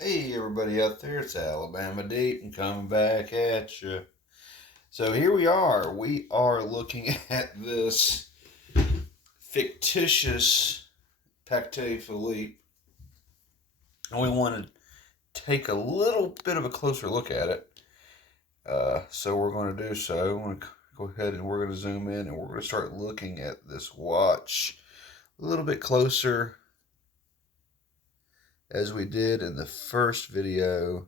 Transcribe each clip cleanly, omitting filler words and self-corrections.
Hey everybody out there, it's Alabama Deep and coming back at you. So here we are. We are looking at this fictitious Patek Philippe, and we want to take a little bit of a closer look at it. So we're going to do so. I'm going to go ahead and we're going to zoom in and we're going to start looking at this watch a little bit closer as we did in the first video.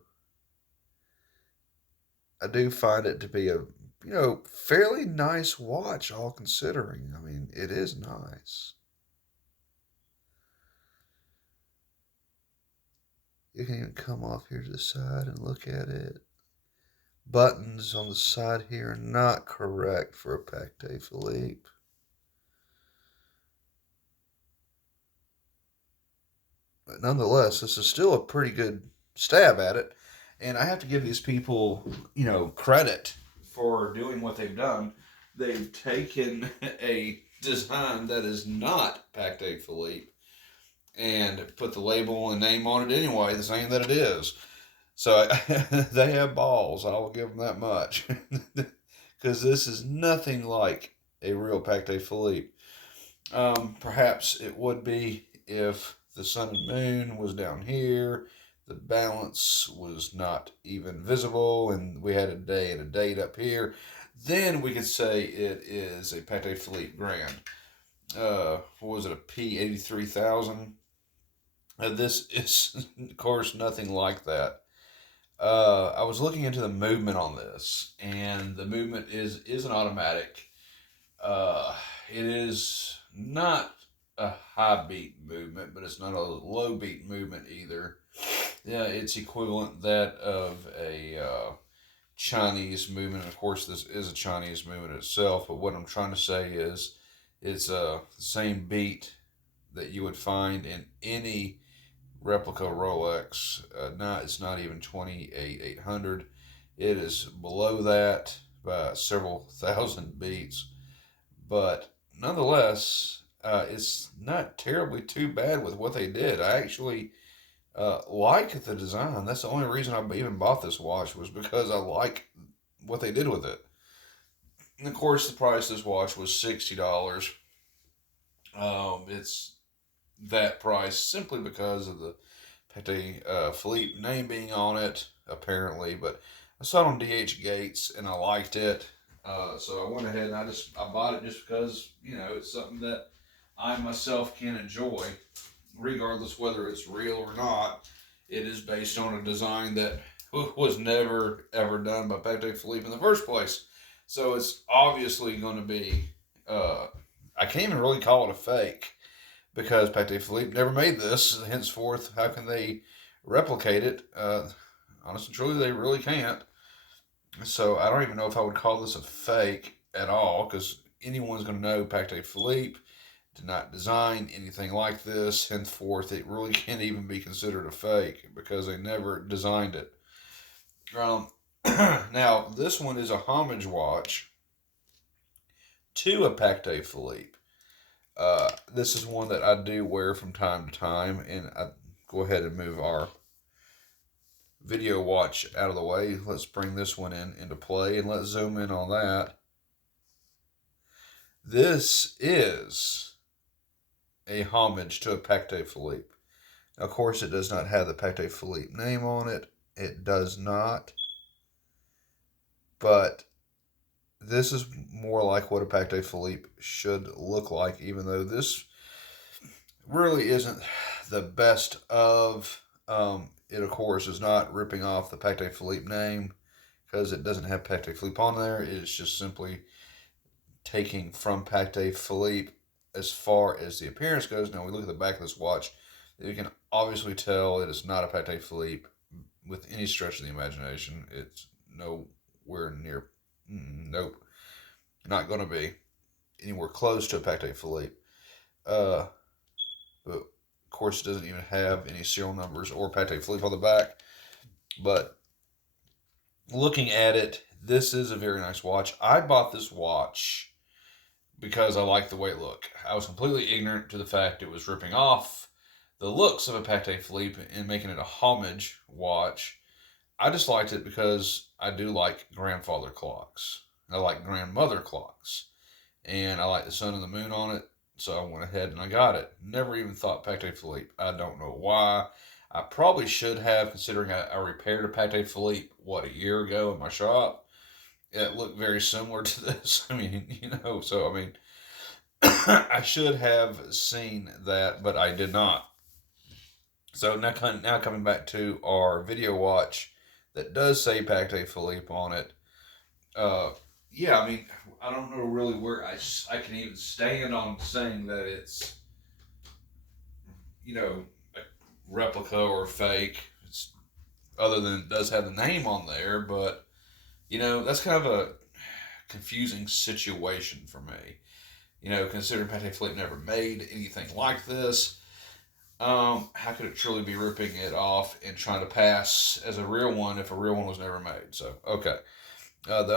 I do find it to be a fairly nice watch, all considering. I mean, it is nice. You can even come off here to the side and look at it. Buttons on the side here are not correct for a Patek Philippe. But nonetheless, this is still a pretty good stab at it. And I have to give these people, credit for doing what they've done. They've taken a design that is not Patek Philippe and put the label and name on it anyway, the same that it is. So they have balls. I will give them that much, because this is nothing like a real Patek Philippe. Perhaps it would be if the sun and moon was down here, the balance was not even visible, and we had a day and a date up here. Then we could say it is a Patek Philippe Grand. What was it, a P83,000? This is, of course, nothing like that. I was looking into the movement on this, and the movement is an automatic. It is not a high beat movement, but it's not a low beat movement either. Yeah, it's equivalent that of a Chinese movement. Of course, this is a Chinese movement itself, but what I'm trying to say is it's the same beat that you would find in any replica Rolex. It's not even 28,800. It is below that by several thousand beats, but nonetheless, it's not terribly too bad with what they did. I actually like the design. That's the only reason I even bought this watch, was because I like what they did with it. And of course, the price of this watch was $60. It's that price simply because of the Patek Philippe name being on it, apparently. But I saw it on DH Gates and I liked it, so I went ahead and I bought it just because it's something that I myself can enjoy, regardless whether it's real or not. It is based on a design that was never ever done by Patek Philippe in the first place, so it's obviously going to be. I can't even really call it a fake, because Patek Philippe never made this. Henceforth, how can they replicate it? Honestly and truly, they really can't. So I don't even know if I would call this a fake at all, because anyone's going to know Patek Philippe did not design anything like this. Henceforth, it really can't even be considered a fake because they never designed it. Um, Now, this one is a homage watch to a Patek Philippe. This is one that I do wear from time to time, and I go ahead and move our video watch out of the way. Let's bring this one into play, and let's zoom in on that. This is a homage to a Patek Philippe. Now, of course, it does not have the Patek Philippe name on it. It does not. But this is more like what a Patek Philippe should look like, even though this really isn't the best of. It, of course, is not ripping off the Patek Philippe name, because it doesn't have Patek Philippe on there. It's just simply taking from Patek Philippe as far as the appearance goes. Now, we look at the back of this watch, you can obviously tell it is not a Patek Philippe with any stretch of the imagination. It's nowhere near, nope, not going to be anywhere close to a Patek Philippe. But of course, it doesn't even have any serial numbers or Patek Philippe on the back. But looking at it, this is a very nice watch. I bought this watch because I like the way it looked. I was completely ignorant to the fact it was ripping off the looks of a Patek Philippe and making it a homage watch. I just liked it because I do like grandfather clocks. I like grandmother clocks. And I like the sun and the moon on it. So I went ahead and I got it. Never even thought Patek Philippe. I don't know why. I probably should have, considering I repaired a Patek Philippe, a year ago in my shop. It looked very similar to this. I mean, so I mean, I should have seen that, but I did not. So now coming back to our video watch that does say Patek Philippe on it. Uh, yeah, I mean, I don't know really where I can even stand on saying that it's, a replica or fake. It's other than it does have the name on there, but that's kind of a confusing situation for me. Considering Patek Philippe never made anything like this, how could it truly be ripping it off and trying to pass as a real one if a real one was never made? So okay. The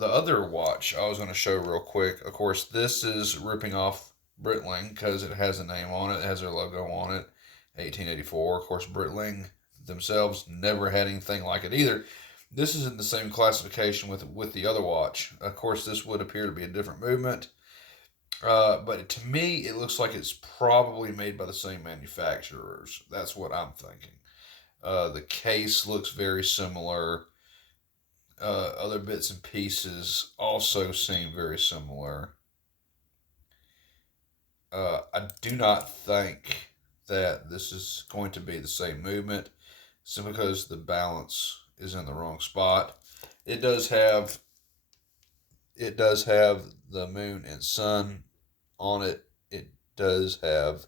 other watch I was going to show real quick. Of course, this is ripping off Breitling because it has a name on it. It has their logo on it. 1884. Of course, Breitling themselves never had anything like it either. This is in the same classification with the other watch. Of course, this would appear to be a different movement. But to me, it looks like it's probably made by the same manufacturers. That's what I'm thinking. The case looks very similar. Other bits and pieces also seem very similar. I do not think that this is going to be the same movement simply because the balance is in the wrong spot. It does have the moon and sun on it. It does have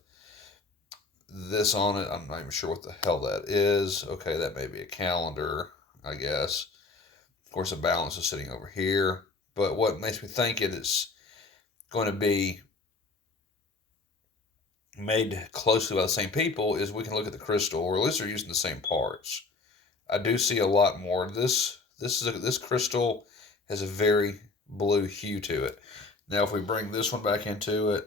this on it. I'm not even sure what the hell that is. Okay, that may be a calendar, I guess. Of course, the balance is sitting over here. But what makes me think it is going to be made closely by the same people is we can look at the crystal, or at least they're using the same parts. I do see a lot more. This crystal has a very blue hue to it. Now, if we bring this one back into it,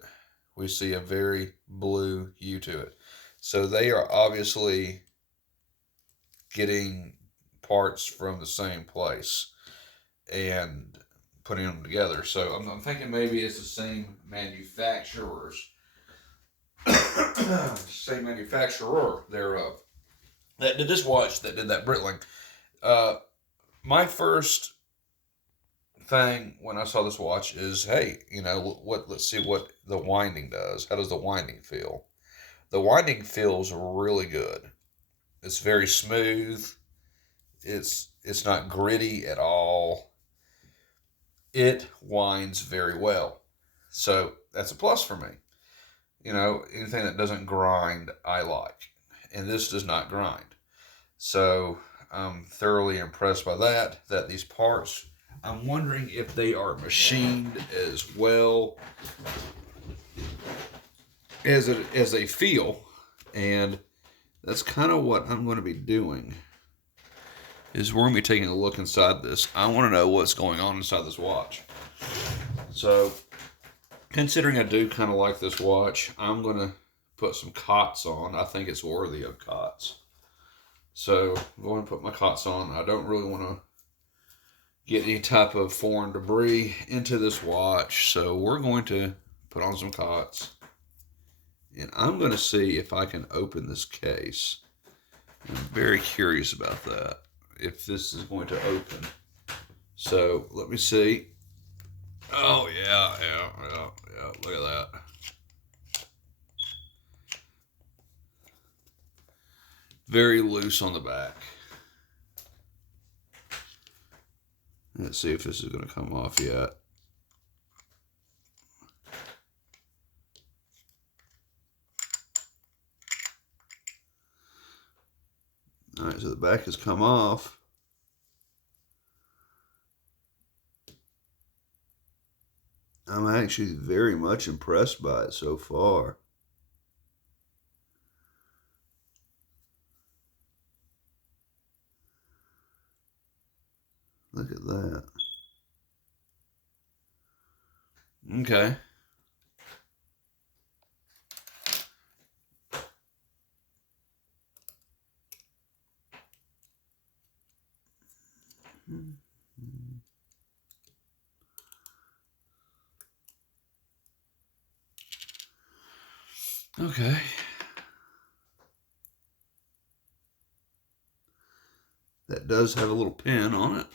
we see a very blue hue to it. So they are obviously getting parts from the same place and putting them together. So I'm thinking maybe it's the same manufacturers, same manufacturer thereof that did this watch, that did that Breitling. My first thing when I saw this watch is, hey, what? Let's see what the winding does. How does the winding feel? The winding feels really good. It's very smooth. It's not gritty at all. It winds very well. So that's a plus for me. Anything that doesn't grind, I like. And this does not grind. So I'm thoroughly impressed by that these parts, I'm wondering if they are machined as well as they feel. And that's kind of what I'm going to be doing. Is we're going to be taking a look inside this. I want to know what's going on inside this watch. So, considering I do kind of like this watch, I'm going to put some cots on. I think it's worthy of cots. So, I'm going to put my cots on. I don't really want to get any type of foreign debris into this watch. So, we're going to put on some cots. And I'm going to see if I can open this case. I'm very curious about that. If this is going to open. So, let me see. Oh, yeah. Look at that. Very loose on the back. Let's see if this is going to come off yet. Alright, so the back has come off. I'm actually very much impressed by it so far. Look at that. Okay. Okay. That does have a little pin on it.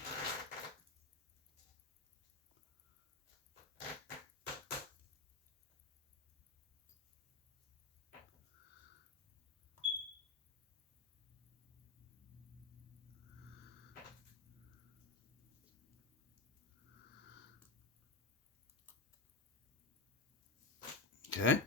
Okay.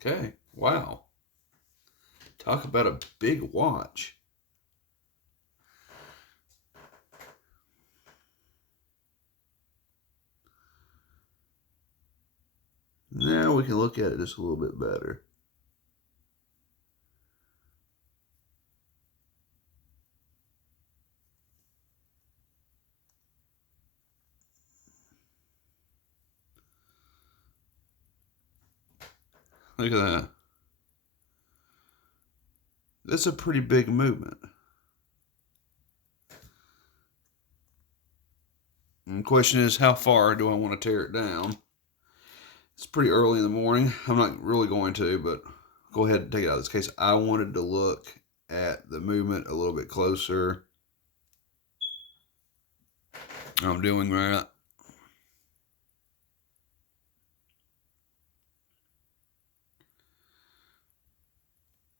Okay. Wow. Talk about a big watch. Now we can look at it just a little bit better. Look at that. That's a pretty big movement. And the question is, how far do I want to tear it down? It's pretty early in the morning. I'm not really going to, but go ahead and take it out of this case. I wanted to look at the movement a little bit closer. I'm doing that.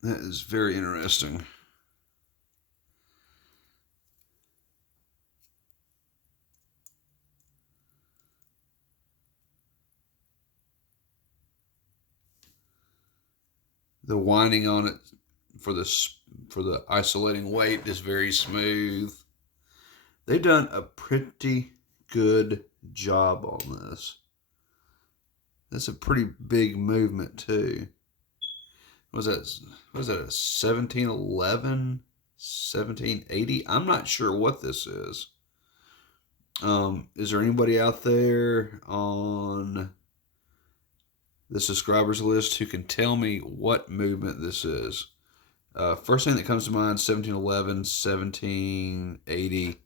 That is very interesting. The winding on it for the isolating weight is very smooth. They've done a pretty good job on this. That's a pretty big movement too. Was that a 1711, 1780? I'm not sure what this is. Is there anybody out there on the subscribers list who can tell me what movement this is? First thing that comes to mind, 1711, 1780.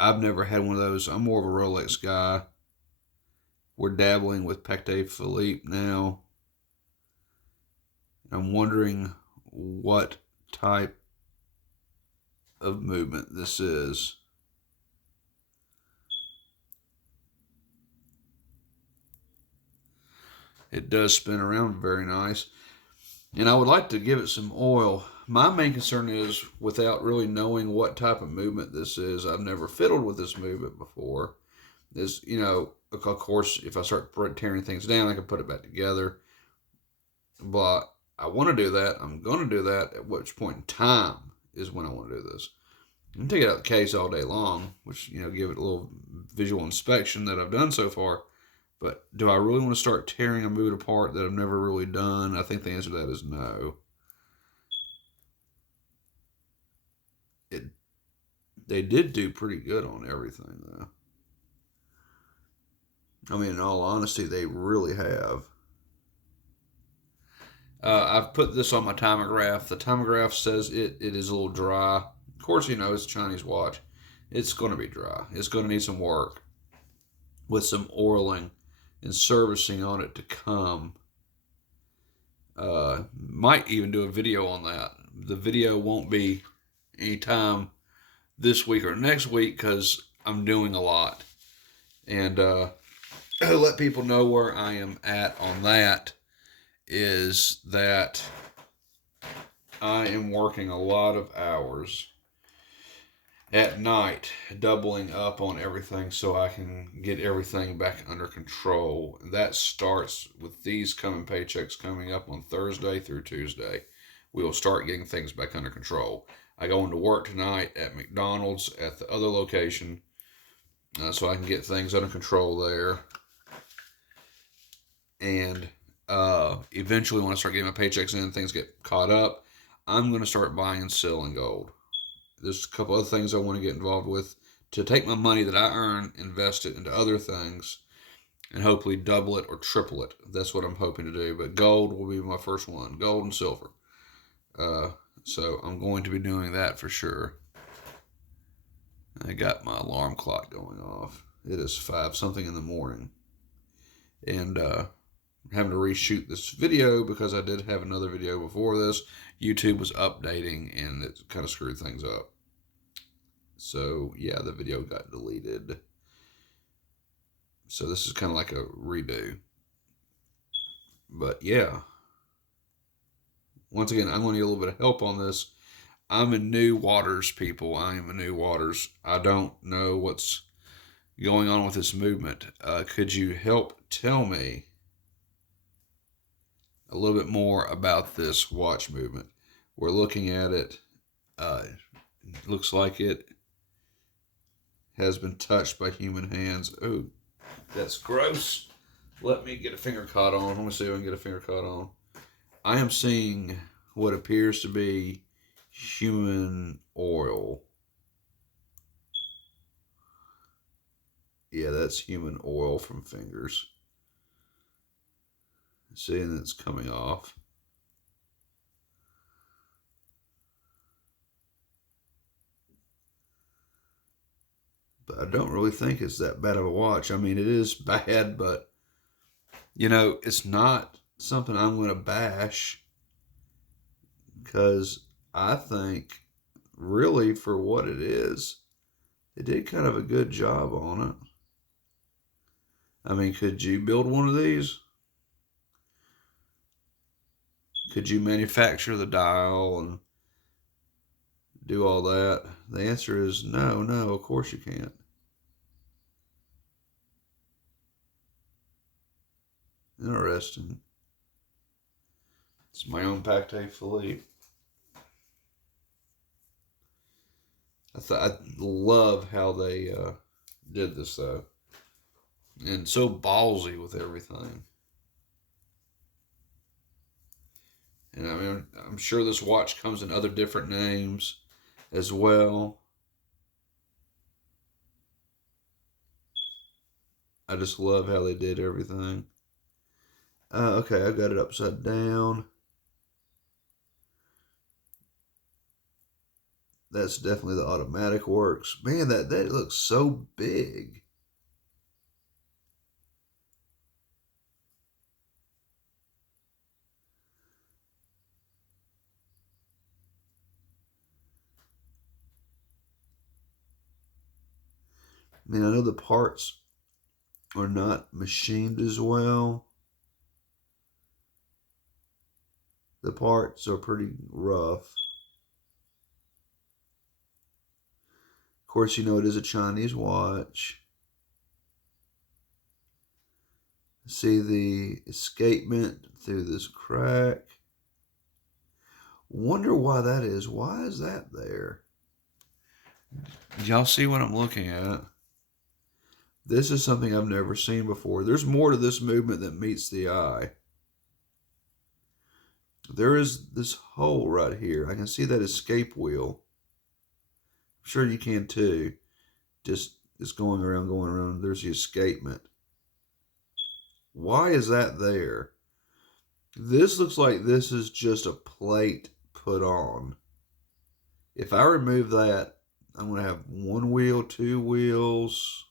I've never had one of those. I'm more of a Rolex guy. We're dabbling with Patek Philippe now. I'm wondering what type of movement this is. It does spin around very nice. And I would like to give it some oil. My main concern is, without really knowing what type of movement this is, I've never fiddled with this movement before. Is, of course, if I start tearing things down, I can put it back together. But I want to do that. I'm going to do that. At which point in time is when I want to do this. I can take it out of the case all day long, which, give it a little visual inspection that I've done so far. But do I really want to start tearing a mood apart that I've never really done? I think the answer to that is no. They did do pretty good on everything, though. I mean, in all honesty, they really have. I've put this on my timograph. The timograph says it is a little dry. Of course, it's a Chinese watch. It's going to be dry. It's going to need some work with some oiling and servicing on it to come. Might even do a video on that. The video won't be anytime this week or next week because I'm doing a lot. And let people know where I am at on that is that I am working a lot of hours at night, doubling up on everything so I can get everything back under control. That starts with these coming paychecks coming up on Thursday through Tuesday. We will start getting things back under control. I go into work tonight at McDonald's at the other location so I can get things under control there. And eventually, when I start getting my paychecks in, things get caught up, I'm going to start buying and selling gold. There's a couple other things I want to get involved with to take my money that I earn, invest it into other things, and hopefully double it or triple it. That's what I'm hoping to do. But gold will be my first one, gold and silver. Uh, so I'm going to be doing that for sure. I got my alarm clock going off. It is 5 something in the morning. And I'm having to reshoot this video because I did have another video before this. YouTube was updating and it kind of screwed things up. So yeah, the video got deleted. So this is kind of like a redo. But yeah, once again, I'm going to need a little bit of help on this. I'm in new waters, people. I am in new waters. I don't know what's going on with this movement. Could you help tell me a little bit more about this watch movement? We're looking at it. It looks like it has been touched by human hands. Oh, that's gross. Let me get a finger caught on. Let me see if I can get a finger caught on. I am seeing what appears to be human oil. Yeah, that's human oil from fingers. Seeing it's coming off. But I don't really think it's that bad of a watch. I mean, it is bad, but it's not something I'm going to bash because I think really for what it is, they did kind of a good job on it. I mean, could you build one of these? Could you manufacture the dial and do all that? The answer is no, of course you can't. Interesting. It's my own Patek Philippe. I love how they did this though, and so ballsy with everything. And I mean, I'm sure this watch comes in other different names as well. I just love how they did everything. Okay, I got it upside down. That's definitely the automatic works. Man, that looks so big. I mean, I know the parts are not machined as well. The parts are pretty rough. Of course, it is a Chinese watch. See the escapement through this crack. Wonder why that is. Why is that there? Y'all see what I'm looking at? This is something I've never seen before. There's more to this movement than meets the eye. There is this hole right here. I can see that escape wheel. I'm sure you can too. Just it's going around. There's the escapement. Why is that there? This looks like this is just a plate put on. If I remove that, I'm going to have one wheel, two wheels,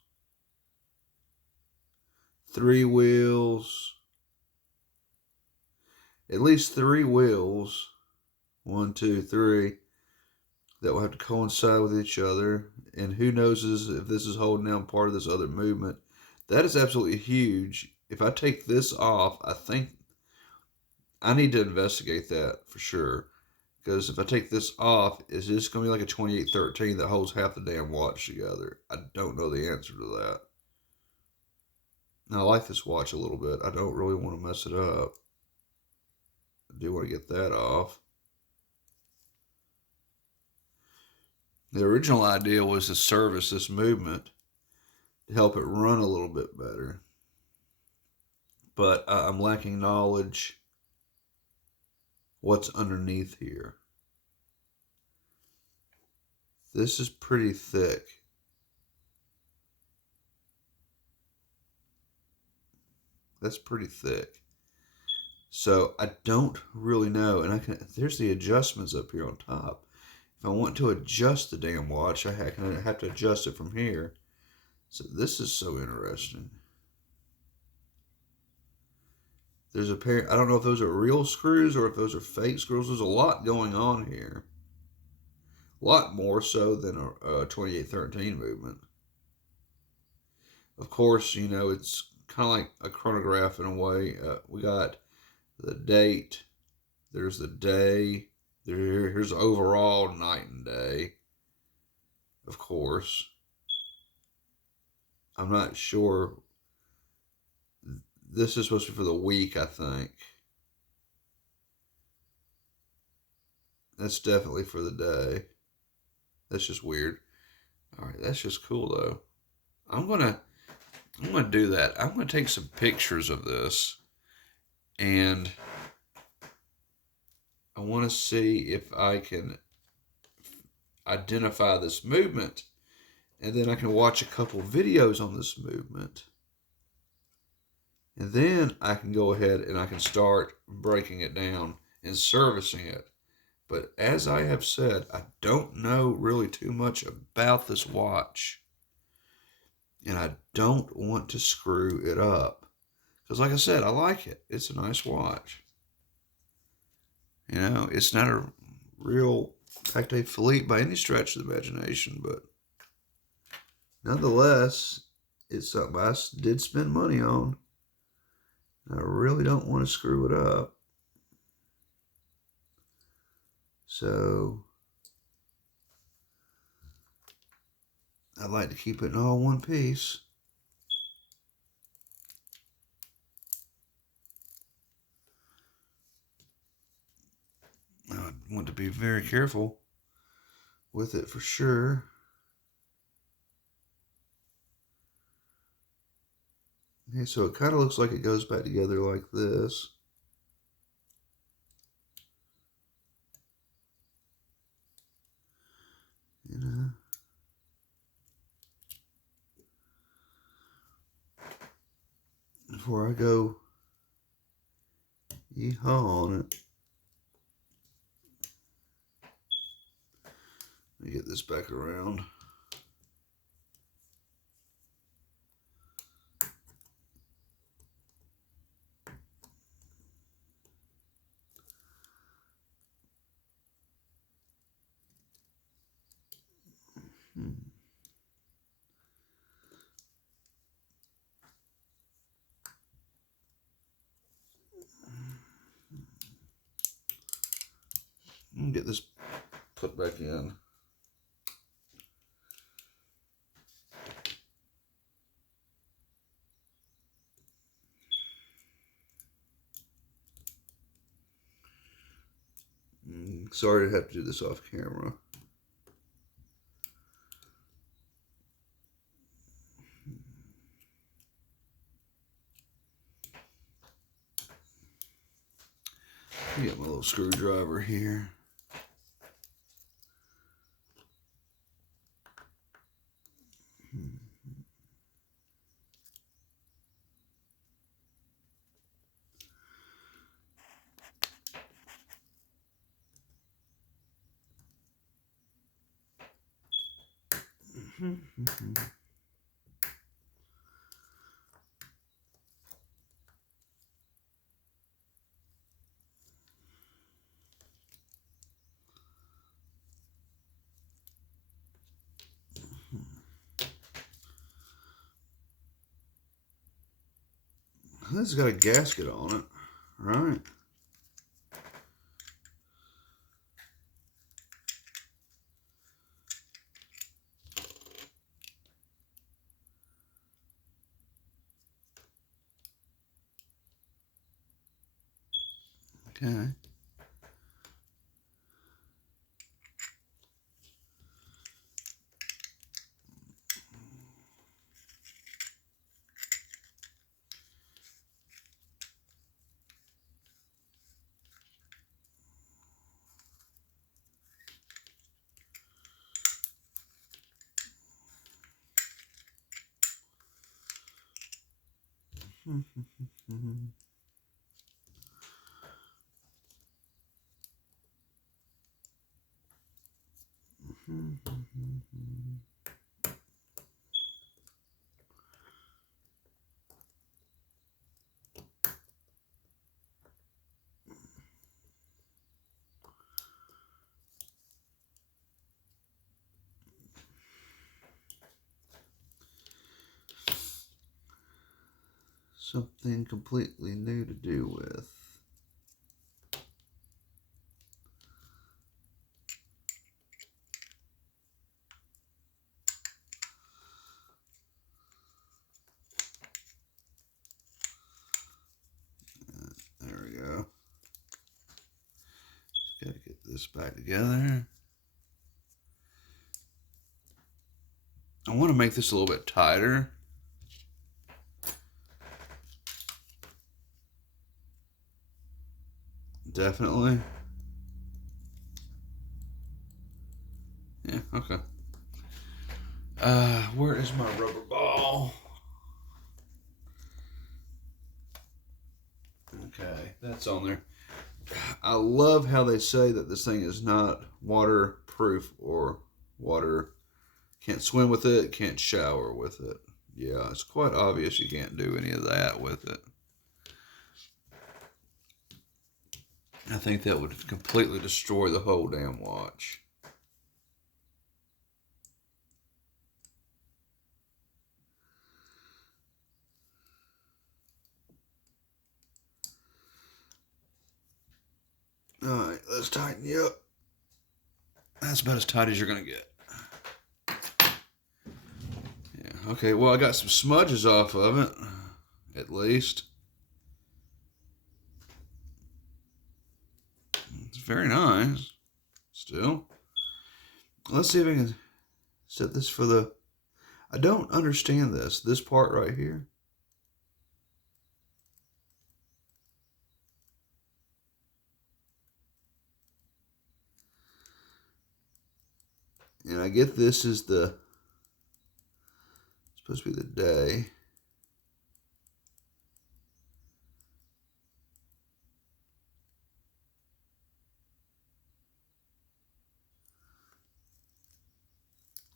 three wheels, at least three wheels. 1, 2, 3. That will have to coincide with each other. And who knows if this is holding down part of this other movement. That is absolutely huge. If I take this off, I think I need to investigate that for sure. Because if I take this off, is this going to be like a 2813 that holds half the damn watch together? I don't know the answer to that. Now, I like this watch a little bit. I don't really want to mess it up. I do want to get that off. The original idea was to service this movement to help it run a little bit better. But I'm lacking knowledge what's underneath here. This is pretty thick. That's pretty thick. So I don't really know. And there's the adjustments up here on top. If I want to adjust the damn watch, I have to adjust it from here. So this is so interesting. There's a pair, I don't know if those are real screws or if those are fake screws. There's a lot going on here. A lot more so than a 2813 movement. Of course, you know, it's kind of like a chronograph in a way. We got the date. There's the day. Here's overall night and day. Of course. I'm not sure. This is supposed to be for the week, I think. That's definitely for the day. That's just weird. All right, that's just cool though. I'm gonna do that. I'm gonna take some pictures of this, and I want to see if I can identify this movement, and then I can watch a couple videos on this movement, and then I can go ahead and I can start breaking it down and servicing it. But as I have said, I don't know really too much about this watch, and I don't want to screw it up. Because like I said, I like it. It's a nice watch. You know, it's not a real Patek Philippe by any stretch of the imagination, but nonetheless, it's something I did spend money on. I really don't want to screw it up. So I'd like to keep it in all one piece. I want to be very careful with it for sure. Okay, so it kind of looks like it goes back together like this. You know. Before I go yeehaw on it, let me get this back around. Get this put back in. Sorry to have to do this off camera. Get my little screwdriver here. This has got a gasket on it, right? Okay. Something completely new to do with. There we go. Just gotta get this back together. I want to make this a little bit tighter. Definitely. Yeah, okay. Where is my rubber ball? Okay, that's on there. I love how they say that this thing is not waterproof or water. Can't swim with it, can't shower with it. Yeah, it's quite obvious you can't do any of that with it. I think that would completely destroy the whole damn watch. Alright, let's tighten you up. That's about as tight as you're going to get. Yeah, okay, well, I got some smudges off of it, at least. It's very nice. Still. Let's see if I can set this for the... I don't understand this. This part right here. And I get this is the... supposed to be the day.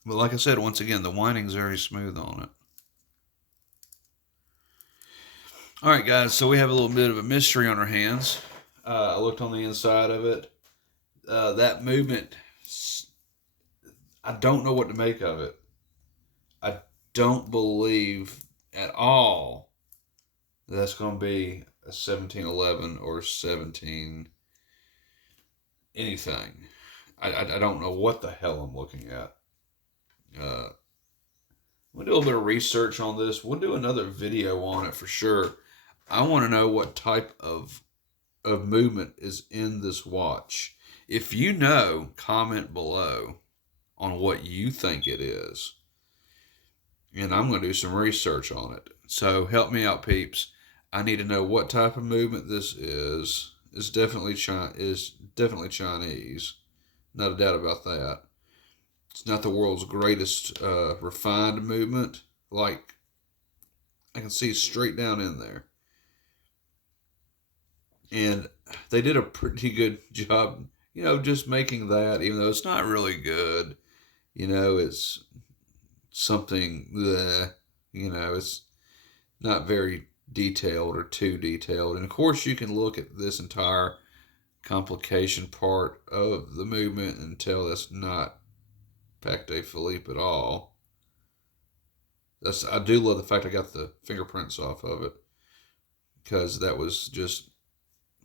But like I said, once again, the winding's very smooth on it. All right, guys, so we have a little bit of a mystery on our hands. I looked on the inside of it. That movement, I don't know what to make of it. I don't believe at all that's going to be a 1711 or 17 anything. I don't know what the hell I'm looking at. We'll do a little bit of research on this. We'll do another video on it for sure. I want to know what type of movement is in this watch. If you know, comment below on what you think it is. And I'm going to do some research on it. So help me out, peeps. I need to know what type of movement this is. It's definitely Chinese. Not a doubt about that. It's not the world's greatest refined movement. Like, I can see straight down in there. And they did a pretty good job, just making that, even though it's not really good. It's something, it's not very detailed or too detailed. And of course, you can look at this entire complication part of the movement and tell that's not Patek Philippe at all. I do love the fact I got the fingerprints off of it, because that was just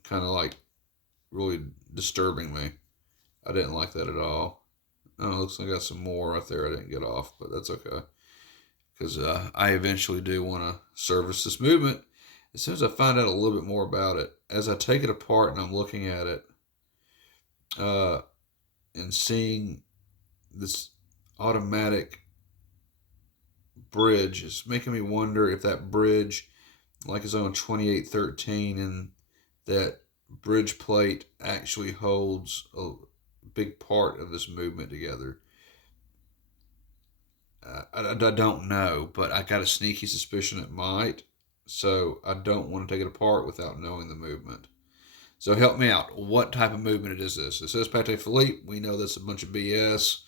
kind of like really disturbing me. I didn't like that at all. Oh, looks like I got some more right there I didn't get off, but that's okay, because I eventually do want to service this movement as soon as I find out a little bit more about it. As I take it apart and I'm looking at it, and seeing this automatic bridge is making me wonder if that bridge, like is on 2813, and that bridge plate actually holds a big part of this movement together. I don't know, but I got a sneaky suspicion it might. So I don't want to take it apart without knowing the movement. So help me out. What type of movement is this? It says Patek Philippe. We know that's a bunch of BS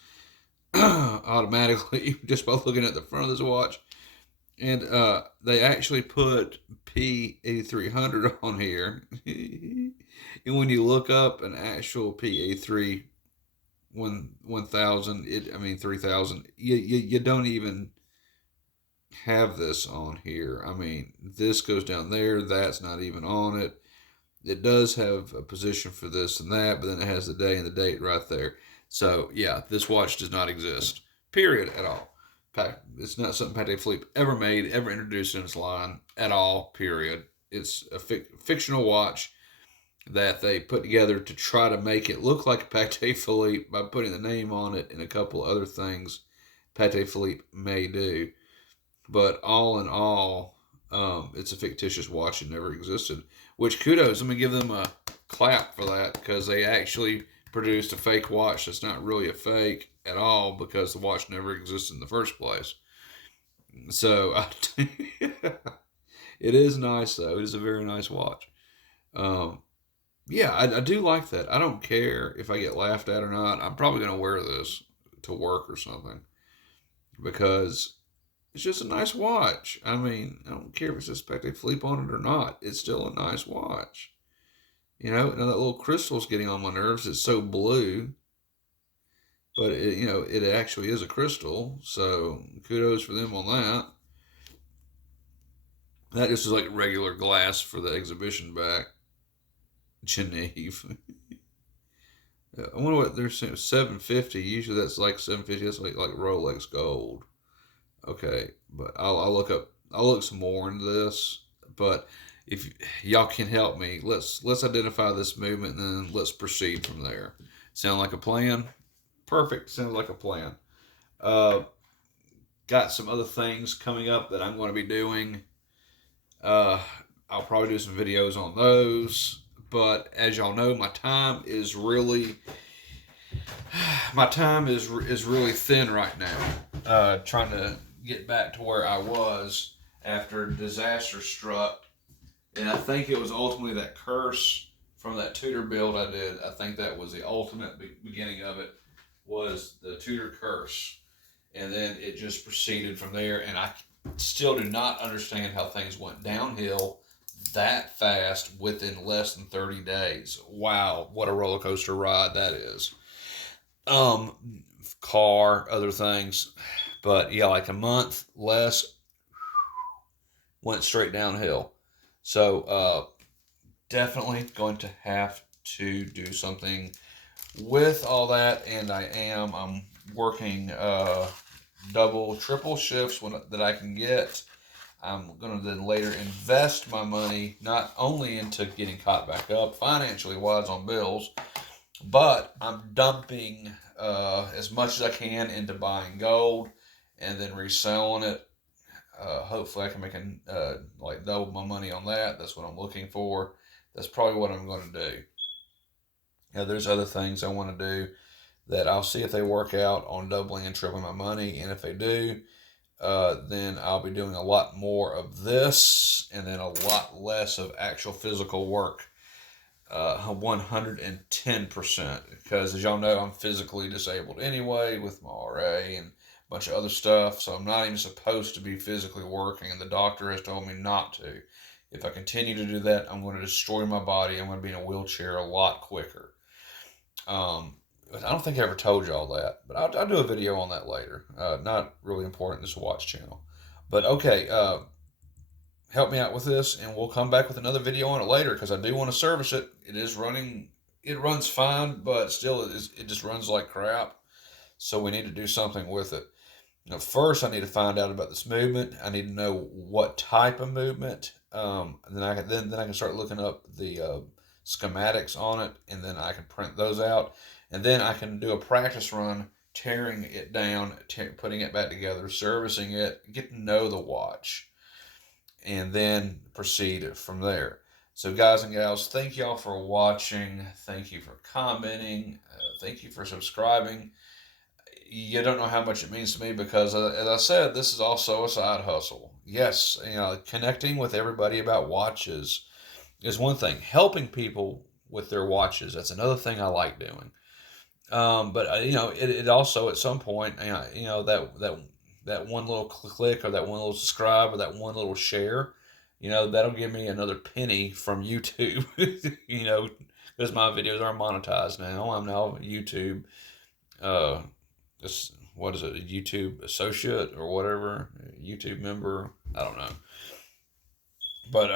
automatically just by looking at the front of this watch. And they actually put P8300 on here. And when you look up an actual P83 1000, I mean 3000, you don't even have this on here. I mean, this goes down there. That's not even on it. It does have a position for this and that, but then it has the day and the date right there. So yeah, this watch does not exist. Period at all. It's not something Patek Philippe ever made, ever introduced in its line at all. Period. It's a fictional watch that they put together to try to make it look like a Patek Philippe by putting the name on it and a couple other things Patek Philippe may do. But all in all, it's a fictitious watch that never existed. Which kudos, I'm gonna give them a clap for that because they actually produced a fake watch that's not really a fake at all because the watch never existed in the first place. So it is nice though. It is a very nice watch. Um, yeah, I do like that. I don't care if I get laughed at or not. I'm probably gonna wear this to work or something because it's just a nice watch. I mean, I don't care if it's a Patek Philippe on it or not. It's still a nice watch. You know, and that little crystal's getting on my nerves. It's so blue, but it actually is a crystal. So kudos for them on that. That just is like regular glass for the exhibition back. Geneve. I wonder what they're saying. 750. Usually that's like 750. That's like Rolex gold. Okay, but I'll look up. I'll look some more into this. But if y'all can help me, let's identify this movement and then let's proceed from there. Sound like a plan? Perfect. Sounds like a plan. Uh, got some other things coming up that I'm going to be doing. Uh, I'll probably do some videos on those. But as y'all know, my time is really thin right now. Trying to get back to where I was after disaster struck, and I think it was ultimately that curse from that Tudor build I did. I think that was the ultimate beginning of it, was the Tudor curse, and then it just proceeded from there. And I still do not understand how things went downhill that fast within less than 30 days. Wow, what a roller coaster ride that is. Car, other things, but yeah, like a month less went straight downhill. So definitely going to have to do something with all that, and I'm working double, triple shifts that I can get. I'm going to then later invest my money not only into getting caught back up financially wise on bills, but I'm dumping as much as I can into buying gold and then reselling it. Hopefully, I can make like double my money on that. That's what I'm looking for. That's probably what I'm going to do. There's other things I want to do that I'll see if they work out on doubling and tripling my money, and if they do, then I'll be doing a lot more of this and then a lot less of actual physical work. 110%, because as y'all know, I'm physically disabled anyway with my RA and a bunch of other stuff, so I'm not even supposed to be physically working, and the doctor has told me not to. If I continue to do that, I'm going to destroy my body. I'm going to be in a wheelchair a lot quicker. I don't think I ever told y'all that, but I'll do a video on that later. Not really important in this watch channel. But okay, help me out with this, and we'll come back with another video on it later because I do want to service it. It is running, it runs fine, but still it just runs like crap. So we need to do something with it. Now, first, I need to find out about this movement. I need to know what type of movement. And then I can start looking up the schematics on it, and then I can print those out, and then I can do a practice run, tearing it down, putting it back together, servicing it, get to know the watch, and then proceed from there. So, guys and gals, thank y'all for watching. Thank you for commenting. Thank you for subscribing. You don't know how much it means to me because, as I said, this is also a side hustle. yes, connecting with everybody about watches is one thing. Helping people with their watches, that's another thing I like doing. But it also at some point, that one little click or that one little subscribe or that one little share, that'll give me another penny from YouTube. Because my videos are monetized now. I'm now YouTube, uh, what is it, a YouTube associate or whatever, YouTube member. I don't know. But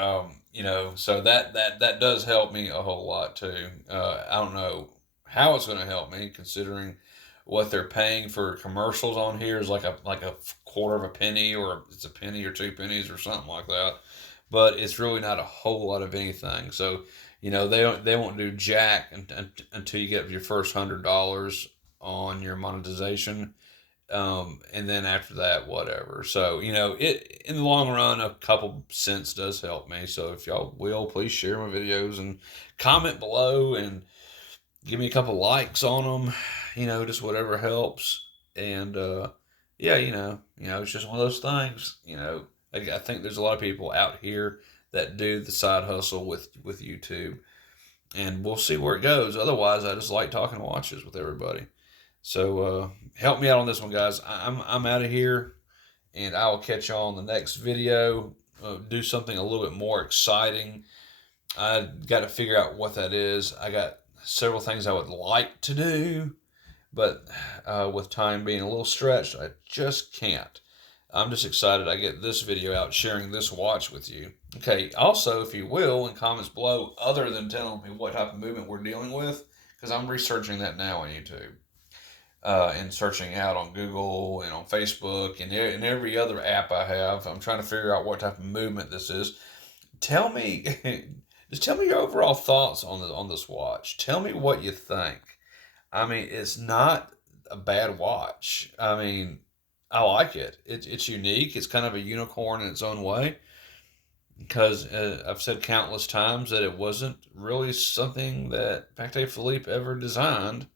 so that does help me a whole lot too. I don't know how it's going to help me, considering what they're paying for commercials on here is like a quarter of a penny, or it's a penny or 2 pennies or something like that. But it's really not a whole lot of anything. So they won't do jack until you get your first $100 on your monetization, and then after that, whatever. So, it in the long run, a couple cents does help me. So if y'all will, please share my videos and comment below and give me a couple likes on them. Just whatever helps. And yeah, it's just one of those things. I think there's a lot of people out here that do the side hustle with YouTube, and we'll see where it goes. Otherwise, I just like talking watches with everybody. So help me out on this one, guys. I'm out of here, and I will catch y'all on the next video. Do something a little bit more exciting. I got to figure out what that is. I got several things I would like to do, but with time being a little stretched, I just can't. I'm just excited I get this video out, sharing this watch with you. Okay, also, if you will, in comments below, other than telling me what type of movement we're dealing with, because I'm researching that now on YouTube. And searching out on Google and on Facebook and every other app I have. I'm trying to figure out what type of movement this is. Tell me, just tell me your overall thoughts on this watch. Tell me what you think. I mean, it's not a bad watch. I mean, I like it. It's unique. It's kind of a unicorn in its own way. Because I've said countless times that it wasn't really something that Patek Philippe ever designed.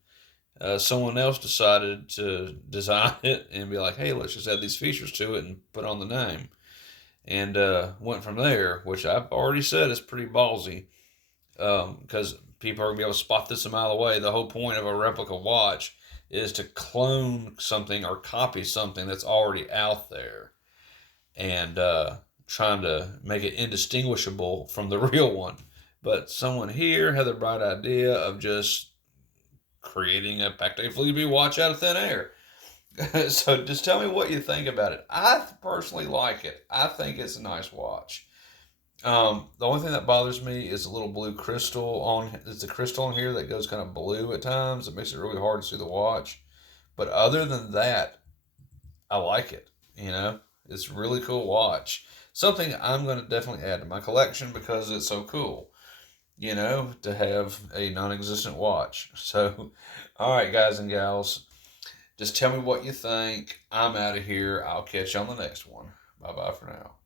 Someone else decided to design it and be like, hey, let's just add these features to it and put on the name. And went from there, which I've already said is pretty ballsy, because people are going to be able to spot this a mile away. The whole point of a replica watch is to clone something or copy something that's already out there, and trying to make it indistinguishable from the real one. But someone here had the bright idea of just creating a Patek Philippe watch out of thin air. So just tell me what you think about it. I personally like it. I think it's a nice watch. The only thing that bothers me is a little blue crystal on. It's a crystal on here that goes kind of blue at times. It makes it really hard to see the watch. But other than that, I like it. It's a really cool watch. Something I'm going to definitely add to my collection because it's so cool. To have a non-existent watch. So, all right, guys and gals, just tell me what you think. I'm out of here. I'll catch you on the next one. Bye-bye for now.